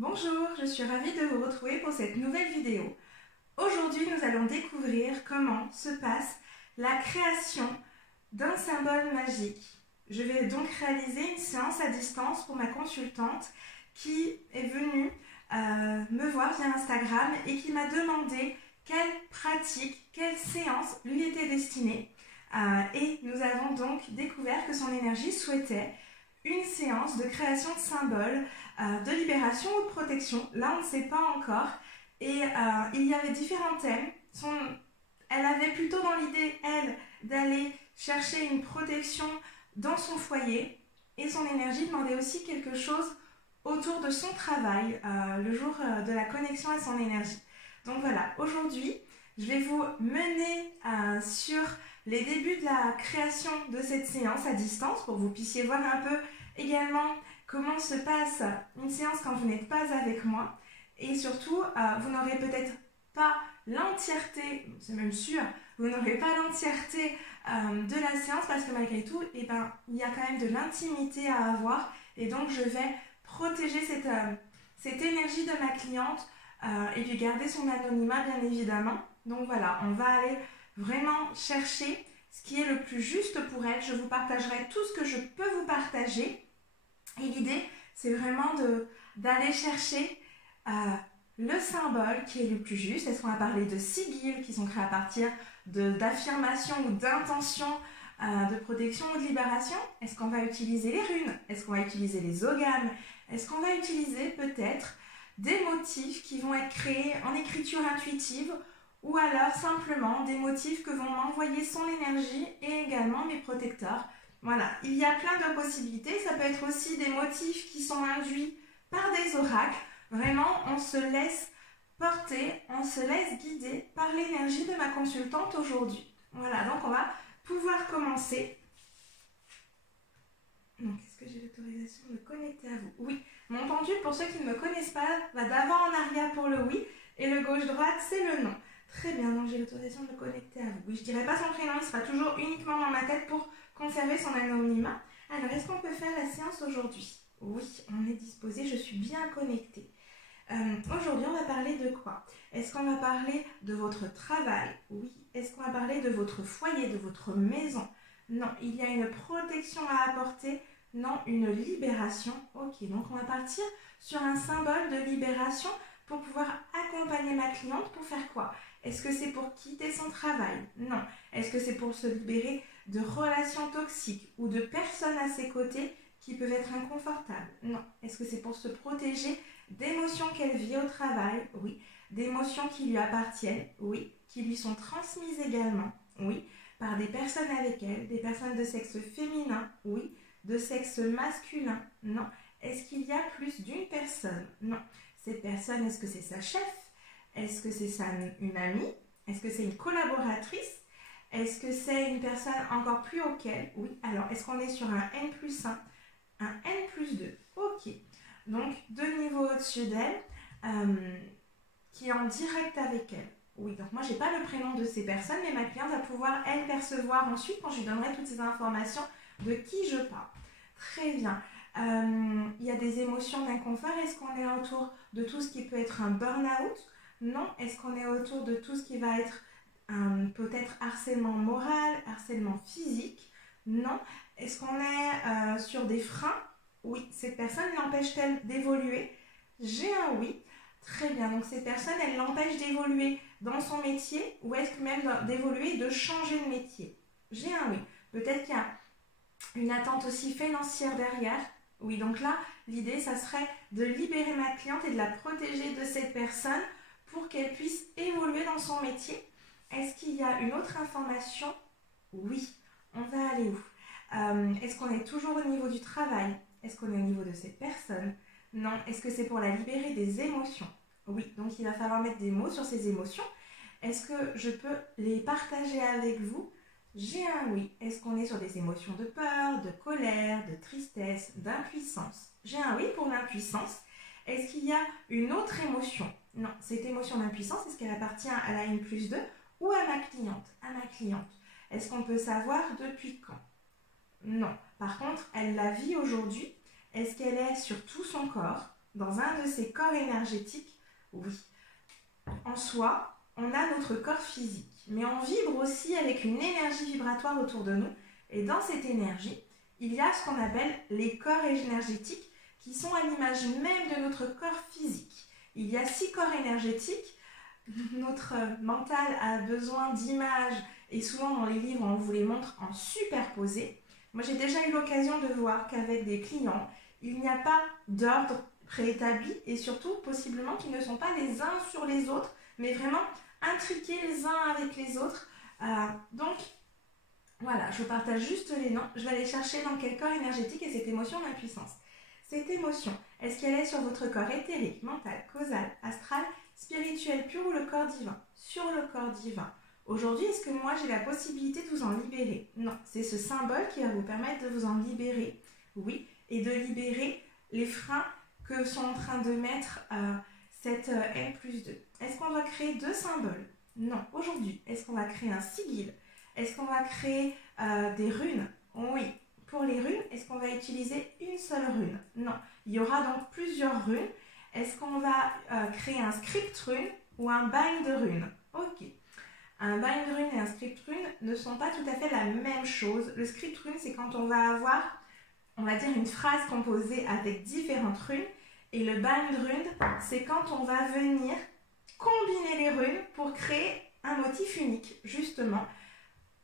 Bonjour, je suis ravie de vous retrouver pour cette nouvelle vidéo. Aujourd'hui, nous allons découvrir comment se passe la création d'un symbole magique. Je vais donc réaliser une séance à distance pour ma consultante qui est venue me voir via Instagram et qui m'a demandé quelle pratique, quelle séance lui était destinée. Et nous avons donc découvert que son énergie souhaitait une séance de création de symboles, de libération ou de protection. Là, on ne sait pas encore. Et il y avait différents thèmes. Elle avait plutôt dans l'idée, elle, d'aller chercher une protection dans son foyer. Et son énergie demandait aussi quelque chose autour de son travail, le jour de la connexion à son énergie. Donc voilà, aujourd'hui, je vais vous mener sur les débuts de la création de cette séance à distance pour que vous puissiez voir un peu également comment se passe une séance quand vous n'êtes pas avec moi. Et surtout, vous n'aurez peut-être pas l'entièreté, c'est même sûr, vous n'aurez pas l'entièreté de la séance parce que malgré tout, il y a quand même de l'intimité à avoir. Et donc, je vais protéger cette énergie de ma cliente et lui garder son anonymat, bien évidemment. Donc voilà, on va aller vraiment chercher ce qui est le plus juste pour elle. Je vous partagerai tout ce que je peux vous partager. Et l'idée, c'est vraiment d'aller chercher le symbole qui est le plus juste. Est-ce qu'on va parler de sigils qui sont créés à partir d'affirmations ou d'intentions de protection ou de libération? Est-ce qu'on va utiliser les runes? Est-ce qu'on va utiliser les ogames? Est-ce qu'on va utiliser peut-être des motifs qui vont être créés en écriture intuitive ou alors simplement des motifs que vont m'envoyer son énergie et également mes protecteurs? Voilà, il y a plein de possibilités. Ça peut être aussi des motifs qui sont induits par des oracles. Vraiment, on se laisse porter, on se laisse guider par l'énergie de ma consultante aujourd'hui. Voilà, donc on va pouvoir commencer. Donc, est-ce que j'ai l'autorisation de me connecter à vous? Oui, mon pendule, pour ceux qui ne me connaissent pas, va d'avant en arrière pour le oui et le gauche-droite, c'est le non. Très bien, donc j'ai l'autorisation de me connecter à vous. Oui, je ne dirai pas son prénom, il sera toujours uniquement dans ma tête pour conserver son anonymat. Alors, est-ce qu'on peut faire la séance aujourd'hui? Oui, on est disposé, je suis bien connectée. Aujourd'hui, on va parler de quoi? Est-ce qu'on va parler de votre travail? Oui. Est-ce qu'on va parler de votre foyer, de votre maison? Non. Il y a une protection à apporter? Non. Une libération? Ok, donc on va partir sur un symbole de libération pour pouvoir accompagner ma cliente pour faire quoi? Est-ce que c'est pour quitter son travail? Non. Est-ce que c'est pour se libérer de relations toxiques ou de personnes à ses côtés qui peuvent être inconfortables? Non. Est-ce que c'est pour se protéger d'émotions qu'elle vit au travail? Oui. D'émotions qui lui appartiennent? Oui. Qui lui sont transmises également? Oui. Par des personnes avec elle? Des personnes de sexe féminin? Oui. De sexe masculin? Non. Est-ce qu'il y a plus d'une personne? Non. Cette personne, est-ce que c'est sa chef? Est-ce que c'est une amie? Est-ce que c'est une collaboratrice? Est-ce que c'est une personne encore plus haut qu'elle? Oui. Alors, est-ce qu'on est sur un N+1, un N+2? Ok. Donc, deux niveaux au-dessus d'elle, qui est en direct avec elle. Oui, donc moi, je n'ai pas le prénom de ces personnes, mais ma cliente va pouvoir, elle, percevoir ensuite, quand je lui donnerai toutes ces informations, de qui je parle. Très bien. Il y a des émotions d'inconfort. Est-ce qu'on est autour de tout ce qui peut être un burn-out? Non. Est-ce qu'on est autour de tout ce qui va être peut-être harcèlement moral, harcèlement physique? Non. Est-ce qu'on est sur des freins? Oui. Cette personne l'empêche-t-elle d'évoluer? J'ai un oui. Très bien. Donc cette personne, elle l'empêche d'évoluer dans son métier ou est-ce que même d'évoluer, de changer de métier? J'ai un oui. Peut-être qu'il y a une attente aussi financière derrière. Oui, donc là, l'idée, ça serait de libérer ma cliente et de la protéger de cette personne pour qu'elle puisse évoluer dans son métier. Est-ce qu'il y a une autre information? Oui. On va aller où? Est-ce qu'on est toujours au niveau du travail? Est-ce qu'on est au niveau de cette personne? Non. Est-ce que c'est pour la libérer des émotions? Oui. Donc, il va falloir mettre des mots sur ces émotions. Est-ce que je peux les partager avec vous? J'ai un oui. Est-ce qu'on est sur des émotions de peur, de colère, de tristesse, d'impuissance? J'ai un oui pour l'impuissance. Est-ce qu'il y a une autre émotion? Non. Cette émotion d'impuissance, est-ce qu'elle appartient à la N+2 ou à ma cliente? À ma cliente. Est-ce qu'on peut savoir depuis quand? Non. Par contre, elle la vit aujourd'hui. Est-ce qu'elle est sur tout son corps? dans un de ces corps énergétiques, oui, en soi, on a notre corps physique, mais on vibre aussi avec une énergie vibratoire autour de nous. Et dans cette énergie, il y a ce qu'on appelle les corps énergétiques qui sont à l'image même de notre corps physique. Il y a 6 corps énergétiques. Notre mental a besoin d'images et souvent dans les livres, on vous les montre en superposé. Moi, j'ai déjà eu l'occasion de voir qu'avec des clients, il n'y a pas d'ordre préétabli et surtout, possiblement, qu'ils ne sont pas les uns sur les autres, mais vraiment intriqués les uns avec les autres. Donc, voilà, je vous partage juste les noms. Je vais aller chercher dans quel corps énergétique est cette émotion d'impuissance. Cette émotion, est-ce qu'elle est sur votre corps éthérique, mental, causal, astral, spirituel pur ou le corps divin? Sur le corps divin. Aujourd'hui, est-ce que moi j'ai la possibilité de vous en libérer? Non, c'est ce symbole qui va vous permettre de vous en libérer, oui, et de libérer les freins que sont en train de mettre cette N+2. Est-ce qu'on doit créer 2 symboles? Non. Aujourd'hui, est-ce qu'on va créer un sigil? Est-ce qu'on va créer des runes? Oui. Pour les runes, est-ce qu'on va utiliser une seule rune? Non. Il y aura donc plusieurs runes. Est-ce qu'on va créer un script rune ou un bind rune? Ok. Un bind rune et un script rune ne sont pas tout à fait la même chose. Le script rune, c'est quand on va avoir, on va dire, une phrase composée avec différentes runes. Et le bind rune, c'est quand on va venir combiner les runes pour créer un motif unique, justement.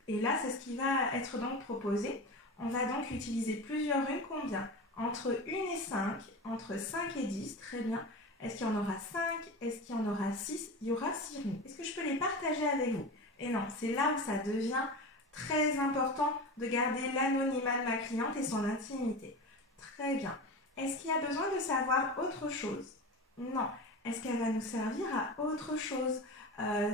Et là, c'est ce qui va être donc proposé. On va donc utiliser plusieurs runes. Combien? Entre 1 et 5, entre 5 et 10, très bien. Est-ce qu'il y en aura 5? Est-ce qu'il y en aura 6? Il y aura 6 runes. Est-ce que je peux les partager avec vous? Et non, c'est là où ça devient très important de garder l'anonymat de ma cliente et son intimité. Très bien. Est-ce qu'il y a besoin de savoir autre chose? Non. Est-ce qu'elle va nous servir à autre chose,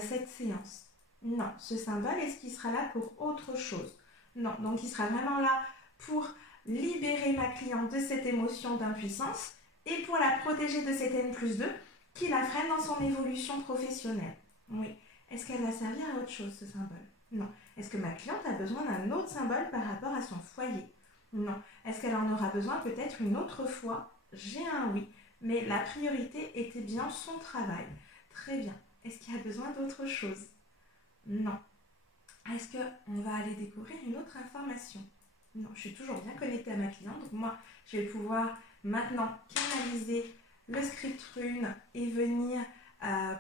cette séance? Non. Ce symbole, est-ce qu'il sera là pour autre chose? Non. Donc, il sera vraiment là pour libérer ma cliente de cette émotion d'impuissance et pour la protéger de cette N+2 qui la freine dans son évolution professionnelle. Oui. Est-ce qu'elle va servir à autre chose, ce symbole? Non. Est-ce que ma cliente a besoin d'un autre symbole par rapport à son foyer? Non. Est-ce qu'elle en aura besoin peut-être une autre fois? J'ai un oui, mais la priorité était bien son travail. Très bien. Est-ce qu'il y a besoin d'autre chose? Non. Est-ce qu'on va aller découvrir une autre information? Non, je suis toujours bien connectée à ma cliente, donc moi, je vais pouvoir maintenant canaliser le script rune et venir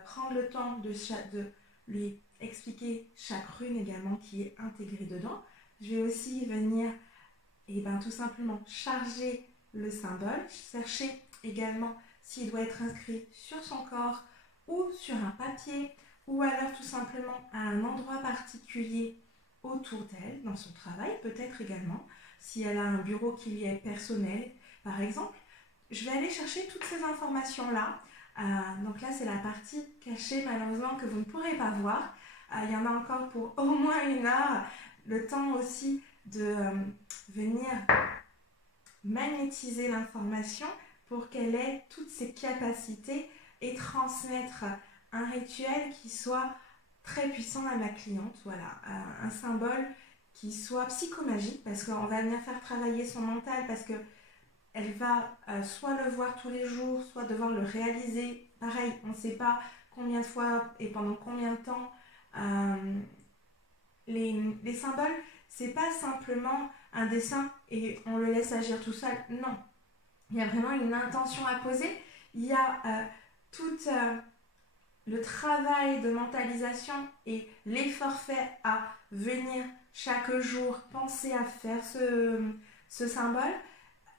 prendre le temps de lui expliquer chaque rune également qui est intégrée dedans. Je vais aussi venir tout simplement charger le symbole, chercher également s'il doit être inscrit sur son corps ou sur un papier ou alors tout simplement à un endroit particulier autour d'elle, dans son travail peut-être également, si elle a un bureau qui lui est personnel par exemple. Je vais aller chercher toutes ces informations-là. Donc là, c'est la partie cachée malheureusement que vous ne pourrez pas voir. Il y en a encore pour au moins 1 heure. Le temps aussi de venir magnétiser l'information pour qu'elle ait toutes ses capacités et transmettre un rituel qui soit très puissant à ma cliente. Voilà, un symbole qui soit psychomagique parce qu'on va venir faire travailler son mental parce que elle va soit le voir tous les jours, soit devoir le réaliser. Pareil, on ne sait pas combien de fois et pendant combien de temps. Les symboles, c'est pas simplement un dessin et on le laisse agir tout seul. Non, il y a vraiment une intention à poser. Il y a tout le travail de mentalisation et l'effort fait à venir chaque jour penser à faire ce symbole.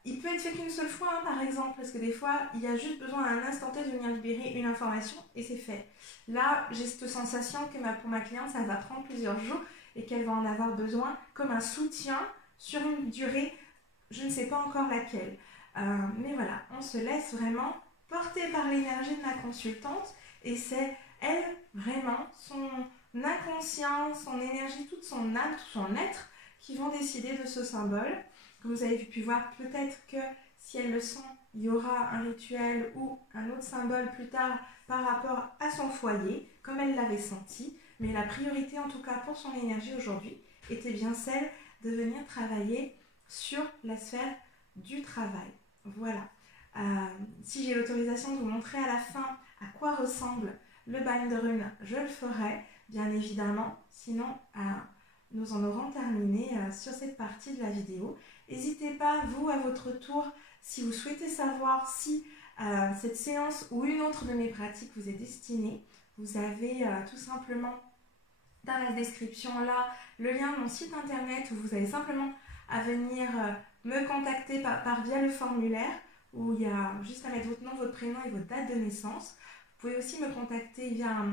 Il peut être fait qu'une seule fois, par exemple, parce que des fois, il y a juste besoin à un instant T de venir libérer une information et c'est fait. Là, j'ai cette sensation que pour ma cliente, ça va prendre plusieurs jours et qu'elle va en avoir besoin comme un soutien sur une durée, je ne sais pas encore laquelle. Mais voilà, on se laisse vraiment porter par l'énergie de ma consultante et c'est elle, vraiment, son inconscient, son énergie, toute son âme, tout son être qui vont décider de ce symbole. Comme vous avez pu voir, peut-être que si elle le sent, il y aura un rituel ou un autre symbole plus tard par rapport à son foyer, comme elle l'avait senti. Mais la priorité, en tout cas pour son énergie aujourd'hui, était bien celle de venir travailler sur la sphère du travail. Voilà. si j'ai l'autorisation de vous montrer à la fin à quoi ressemble le Bindrune, je le ferai, bien évidemment. Sinon, nous en aurons terminé sur cette partie de la vidéo. N'hésitez pas, vous, à votre tour, si vous souhaitez savoir si cette séance ou une autre de mes pratiques vous est destinée, vous avez tout simplement dans la description là le lien de mon site internet où vous avez simplement à venir me contacter via le formulaire où il y a juste à mettre votre nom, votre prénom et votre date de naissance. Vous pouvez aussi me contacter via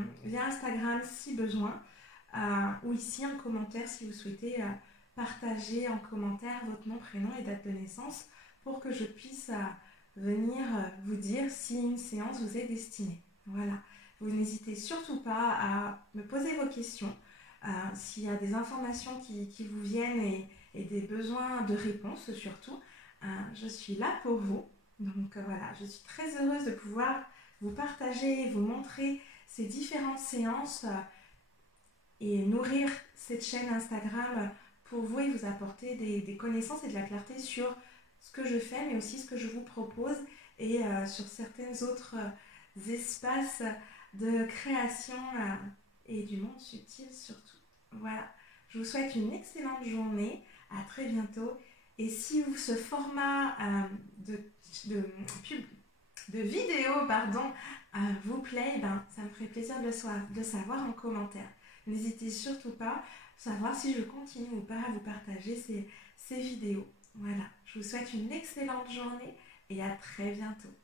Instagram si besoin ou ici en commentaire si vous souhaitez partager en commentaire votre nom, prénom et date de naissance pour que je puisse venir vous dire si une séance vous est destinée. Voilà. Vous n'hésitez surtout pas à me poser vos questions. S'il y a des informations qui vous viennent et des besoins de réponse surtout, je suis là pour vous. Donc voilà, je suis très heureuse de pouvoir vous partager, vous montrer ces différentes séances et nourrir cette chaîne Instagram pour vous et vous apporter des connaissances et de la clarté sur ce que je fais, mais aussi ce que je vous propose et sur certains autres espaces de création et du monde subtil surtout. Voilà, je vous souhaite une excellente journée, à très bientôt. Et si ce format de vidéo vous plaît, ça me ferait plaisir de le savoir en commentaire. N'hésitez surtout pas à savoir si je continue ou pas à vous partager ces vidéos. Voilà, je vous souhaite une excellente journée et à très bientôt.